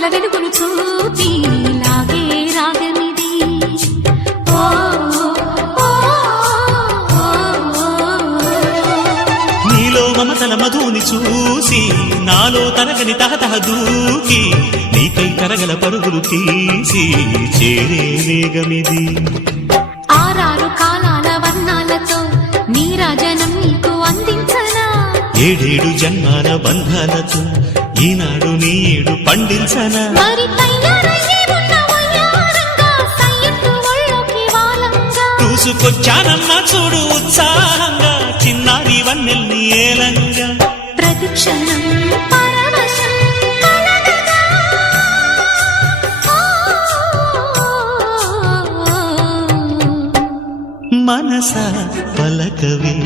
పూల వెలుగును చూపి లాగే రాగమిది. ఓ నీలో మమతల మధుని చూసి నాలో తరగని తహతహ దూకి నీకై తరగల పరుగులు తీసి చేరే వేగమిది. ఆరారు కాలాల వర్ణాలతో నీరాజనం నీకు అందించనా, ఏడేడు జన్మాల బంధాలతో ఈనాడు నీడు పండించనా. మరి తయారయ్యే ఉన్న వయ్యారంగా సయ్యత్తు ఒళ్ళోకి వాలంగా చూసుకొచ్చానమ్మా చూడు ఉత్సాహంగా చిన్నారి వన్నెల్ని ఏలంగా. ప్రతిక్షణం పరవశం కలగగా. మనస పలకవే